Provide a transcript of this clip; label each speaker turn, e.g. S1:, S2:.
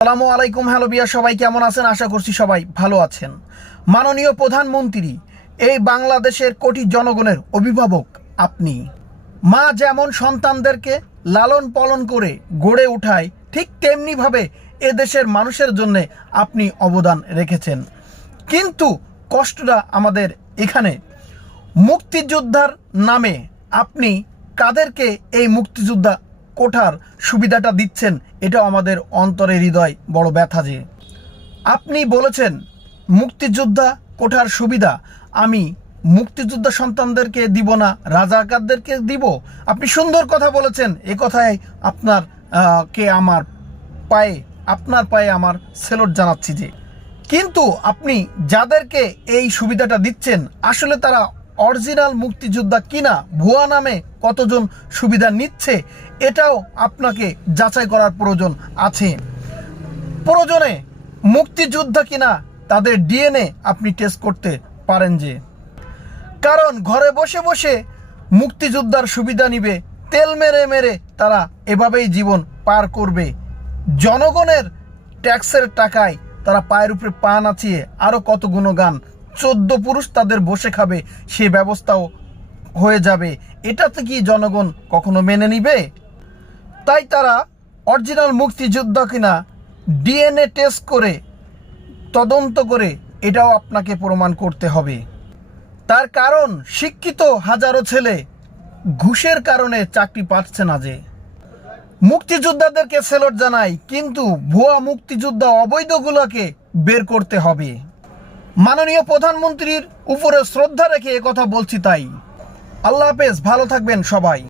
S1: সালামু আলাইকুম, হ্যালো বিয়া সবাই, কেমন আছেন? আশা করছি সবাই ভালো আছেন। মাননীয় প্রধানমন্ত্রী, এই বাংলাদেশের কোটি জনগণের অভিভাবক আপনি। মা যেমন সন্তানদেরকে লালন পালন করে গড়ে উঠায়, ঠিক তেমনিভাবে এদেশের মানুষের জন্য আপনি অবদান রেখেছেন। কিন্তু কষ্টটা আমাদের এখানে। মুক্তিযোদ্ধার নামে আপনি কাদেরকে এই মুক্তিযোদ্ধা কোঠার সুবিধাটা দিচ্ছেন, এটাও আমাদের অন্তরে হৃদয়, বড় ব্যথা যে। আপনি বলেছেন, মুক্তিযোদ্ধা কোঠার সুবিধা। আমি মুক্তিযোদ্ধা সন্তানদেরকে দিব না, রাজাকারদেরকে দিব। আপনি সুন্দর কথা বলেছেন, এ কথায় আপনার কে আমার পায়ে, আপনার পায়ে আমার সেলট জানাচ্ছি যে। কিন্তু আপনি যাদেরকে এই সুবিধাটা দিচ্ছেন, আসলে তারা অরিজিনাল মুক্তিযোদ্ধা কিনা ভুয়া নামে কতজন সুবিধা নিচ্ছে, এটাও আপনাকে যাচাই করার প্রয়োজন আছে। প্রয়োজনে মুক্তিযোদ্ধা কিনা তাদের ডিএনএ আপনি টেস্ট করতে পারেন যে। কারণ ঘরে বসে বসে মুক্তিযোদ্ধার সুবিধা নিবে, তেল মেরে মেরে তারা এভাবেই জীবন পার করবে। জনগণের ট্যাক্সের টাকায় তারা পায়ের উপরে পা নাচিয়ে আরও কত গুণগান চোদ্দ পুরুষ তাদের বসে খাবে, সে ব্যবস্থাও হয়ে যাবে। এটাতে কি জনগণ কখনো মেনে নিবে? তাই তারা অরিজিনাল মুক্তিযোদ্ধা কিনা ডিএনএ টেস্ট করে, তদন্ত করে এটাও আপনাকে প্রমাণ করতে হবে। তার কারণ, শিক্ষিত হাজারো ছেলে ঘুষের কারণে চাকরি পাচ্ছে না যে। মুক্তিযোদ্ধাদেরকে সেলট জানাই, কিন্তু ভুয়া মুক্তিযোদ্ধা অবৈধগুলোকে বের করতে হবে। মাননীয় প্রধানমন্ত্রীর উপরে শ্রদ্ধা রেখে কথা বলছি তাই। আল্লাহ হাফেজ ভালো থাকবেন সবাই।